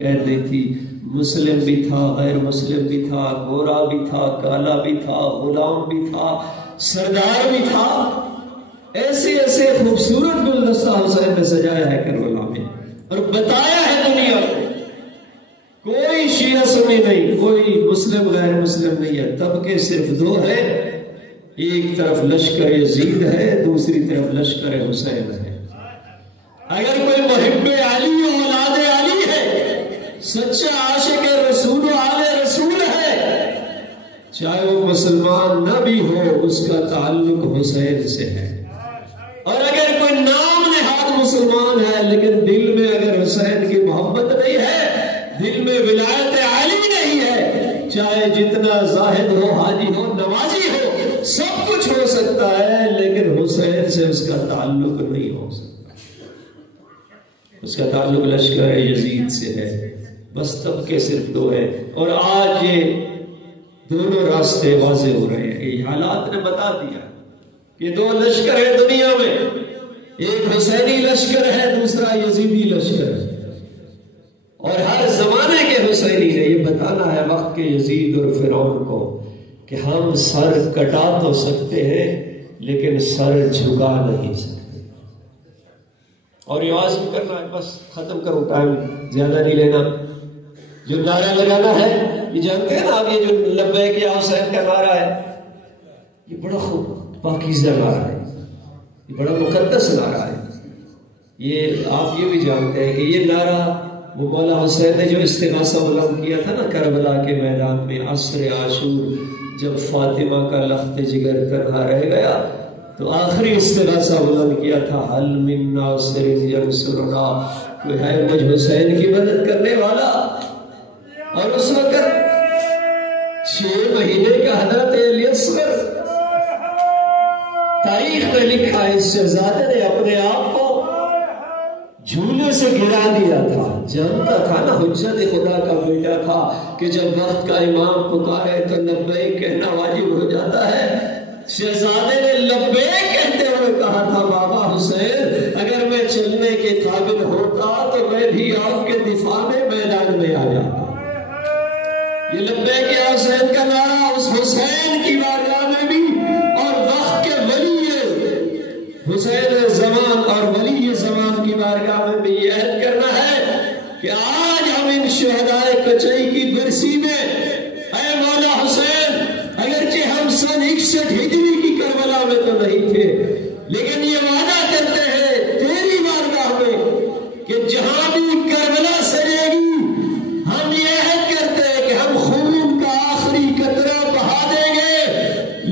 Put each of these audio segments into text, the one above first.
کہہ رہی تھی مسلم بھی تھا، غیر مسلم بھی تھا، گورا بھی تھا، کالا بھی تھا، غلام بھی تھا، سردار بھی تھا. ایسے ایسے خوبصورت گلدستہ حسین نے سجایا ہے کربلا میں اور بتایا ہے دنیا کو کوئی شیعہ سنی نہیں، کوئی مسلم غیر مسلم نہیں ہے، طبقے صرف دو ہیں. ایک طرف لشکر یزید ہے، دوسری طرف لشکر حسین ہے. اگر کوئی محب علی و اولاد علی ہے، سچا عاشق رسول و آل رسول ہے، چاہے وہ مسلمان نہ بھی ہو، اس کا تعلق حسین سے ہے. اور اگر کوئی نام نہاد مسلمان ہے لیکن دل میں اگر حسین کی محبت نہیں ہے، دل میں ولایت علی نہیں ہے، چاہے جتنا زاہد ہو، حاجی ہو، نمازی ہو، سب کچھ ہو سکتا ہے لیکن حسین سے اس کا تعلق نہیں ہو سکتا. اس کا تعلق لشکر یزید سے ہے. بس طبقے صرف دو ہیں اور آج یہ دونوں راستے واضح ہو رہے ہیں. یہ حالات نے بتا دیا کہ دو لشکر ہیں دنیا میں، ایک حسینی لشکر ہے، دوسرا یزیدی لشکر ہے. اور ہر زمانے کے حسینی نے یہ بتانا ہے وقت کے یزید اور فرعون کو کہ ہم سر کٹا تو سکتے ہیں لیکن سر جھکا نہیں سکتے. اور یہ آواز بھی کرنا ہے. بس ختم کرو، ٹائم زیادہ نہیں لینا. جو نعرہ لگانا ہے یہ جانتے ہیں نا آپ، یہ جو لبیک یا حسین کا نعرہ ہے، یہ بڑا خوب پاکیزہ نعرہ ہے، یہ بڑا مقدس نعرہ ہے. یہ آپ یہ بھی جانتے ہیں کہ یہ نعرہ وہ مولا حسین نے جو استغاثہ بلند کیا تھا نا کربلا کے میدان میں عصر عاشور، جب فاطمہ کا لخت جگر تنہا رہ گیا تو آخری استغاثہ بلند کیا تھا، حل من ناصر ینصرنا، کوئی ہے مجھ حسین کی مدد کرنے والا. اور اس وقت 6 مہینے کا حضرت علی اصغر، تاریخ میں لکھا ہے اس شہزادے نے اپنے آپ کو جھولے سے گرا دیا تھا. جانتا تھا نا حجت خدا کا بیٹا تھا کہ جب وقت کا امام پکارے تو لبیک کہنا واجب ہو جاتا ہے. شہزادے نے لبیک کہتے ہوئے کہا تھا بابا حسین اگر میں چلنے کے قابل ہوتا تو میں بھی آپ کے دفاع میں میدان میں آ جاتا. یہ لبیک یا حسین کا نعرہ اس حسین کی بارگاہ میں بھی اور وقت کے ولی حسین زمان اور ولی زمان کی بارگاہ میں بھی یہ عہد کرنا ہے کہ آج ہم ان شہدائے کچئی کی برسی میں، اے مولا حسین، اگرچہ ہم سن 61 ہجری کی کربلا میں تو نہیں تھے لیکن یہ وعدہ کرتے ہیں تیری بارگاہ میں کہ جہاں بھی کربلا سجے گی ہم یہ عہد کرتے ہیں کہ ہم خون کا آخری قطرہ بہا دیں گے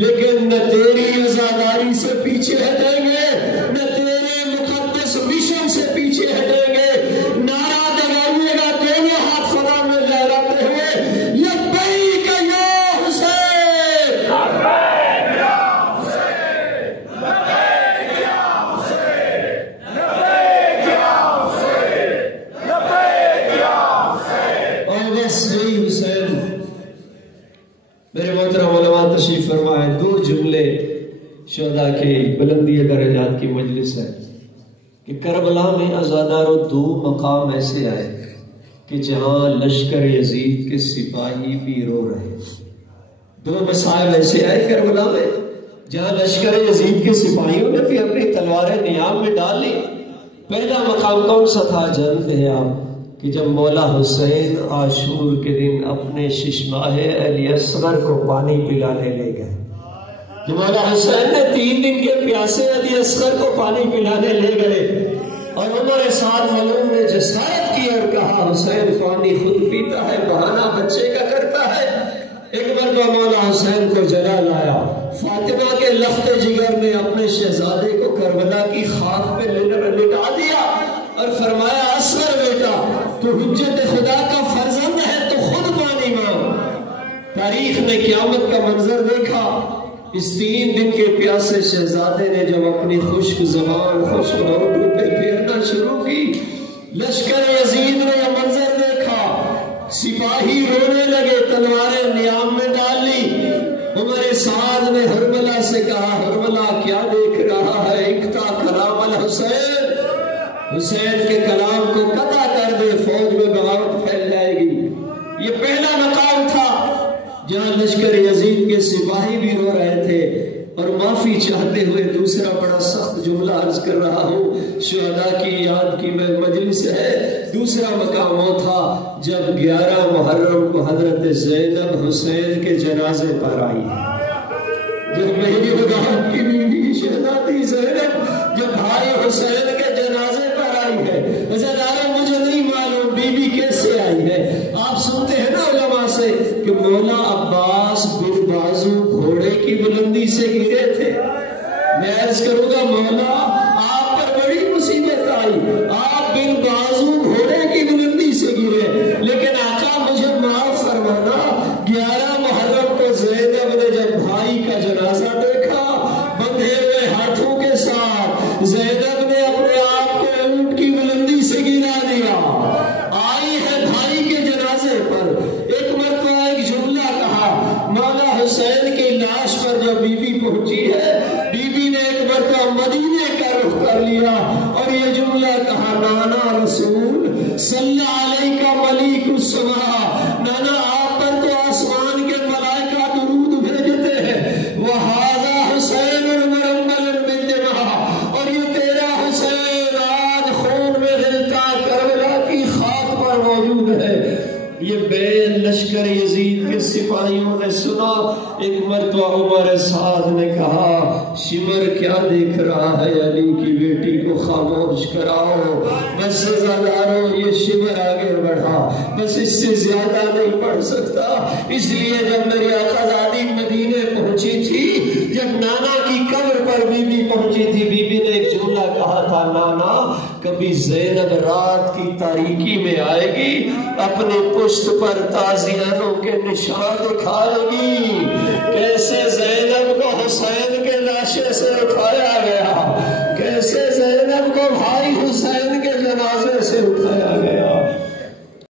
لیکن نہ تیری عزاداری سے پیچھے ہٹیں گے، نہ تیرے مقدس مشن سے پیچھے ہٹیں گے. نعرہ دگائیے گا دونوں ہاتھ فضا میں لہراتے ہوئے، لبیک یا حسین، لبیک یا حسین، لبیک یا حسین، لبیک یا حسین، لبیک یا حسین. اور بس یہی حسین. میرے محترم علماء تشریف فرمائے، 2 جملے شہداء کی بلندی درجات کی مجلس ہے کہ کربلا میں عزادارو 2 مقام ایسے آئے کہ جہاں لشکر یزید کے سپاہی بھی رو رہے. 2 مسائل ایسے آئے کربلا میں جہاں لشکر یزید کے سپاہیوں نے بھی اپنی تلواریں نیام میں ڈال لی. پہلا مقام کون سا تھا جانتے ہیں آپ؟ کہ جب مولا حسین عاشور کے دن اپنے ششماہ علی اصغر کو پانی پلانے لے گئے. جو مولا حسین نے 3 دن کے پیاسے علی اصغر کو پانی پلانے لے گئے اور عمر سعد ملعون نے جسارت کی اور کہا حسین پانی خود پیتا ہے، بہانہ بچے کا کرتا ہے. ایک مرتبہ مولا حسین کو جلا لایا. فاطمہ کے لخت جگر نے اپنے شہزادے کو کربلا کی خاک پہ لٹا دیا اور فرمایا اصغر بیٹا تو حجت خدا کا فرزند ہے تو خود پانی مانگ. تاریخ نے قیامت کا منظر دیکھا. اس 3 دن کے پیاسے شہزادے نے جب اپنی خشک زبان خشک ہونٹوں پہ پھیرنا شروع کی، لشکر یزید نے یہ منظر دیکھا. سپاہی رونے لگے، تلواریں نیام میں ڈال لی. عمر سعد نے حرملہ سے کہا حرملہ کیا دیکھ رہا ہے؟ اقطع کلام الحسین، حسین کے کلام کو قطع کر دے، فوج میں بغاوت پھیل کے سپاہی بھی رو رہے تھے اور معافی چاہتے ہوئے دوسرا بڑا سخت جملہ عرض کر رہا ہوں، شہداء کی یاد کی میں مجلس ہے۔ دوسرا مقام وہ تھا جب 11 محرم کو حضرت زینب حسین کے جنازے پر آئی، جب میری خدا کی بیوی شہزادی زینب جب بھائی حسین کے جنازے پر آئی ہے، وزیرارہ مجھے نہیں معلوم بی بی کیسے آئی ہے۔ آپ سنتے ہیں نا علماء سے کہ مولا عباس بن بازو گھوڑے کی بلندی سے گرے تھے۔ میں عرض کروں گا مولا آپ پر بڑی مصیبت آئی، آپ بن بازو گھوڑے کی بلندی سے گرے، لیکن آقا مجھے معاف فرمانا، 11 محرم کو زینب نے جب بھائی کا جنازہ دیکھا بندھے ہوئے ہاتھوں کے ساتھ، زینب نے اپنے آپ کو اونٹ کی بلندی سے گرا دیا، آئی ہے بھائی کے جنازے پر۔ ایک مرتبہ ایک جملہ کہا، مولا حسین کی لاش پر جب بی بی پہنچی ہے، بی بی نے ایک مرتبہ مدینے کا رخ کر لیا اور یہ جملہ کہا، نانا رسول صلی علیہ ملیک السماء، نانا آپ پر تو آسمان کے ملائکہ درود بھیجتے ہیں، وہذا حسین مرمل بالدماء، اور یہ تیرا حسین آج خون میں غلطہ کربلا کی خاک پر موجود ہے۔ یہ بے لشکر یزید کے سپاہیوں نے سنا۔ ایک مرتبہ عمر سعد نے کہا، شمر کیا دیکھ رہا ہے، علی کی بیٹی کو خاموش کراؤ، بس سزاداروں یہ شمر آگے بڑھا، بس اس سے زیادہ نہیں بڑھ سکتا۔ اس لیے جب میری آقازادی مدینے پہنچی تھی، جب نانا کی قبر پر بی بی پہنچی تھی، بی بی نے ایک جملہ کہا تھا، نانا کبھی زینب رات کی تاریکی میں آئے گی، اپنے پشت پر تازیانوں کے نشان دکھائے گی، کیسے زینب کو حسین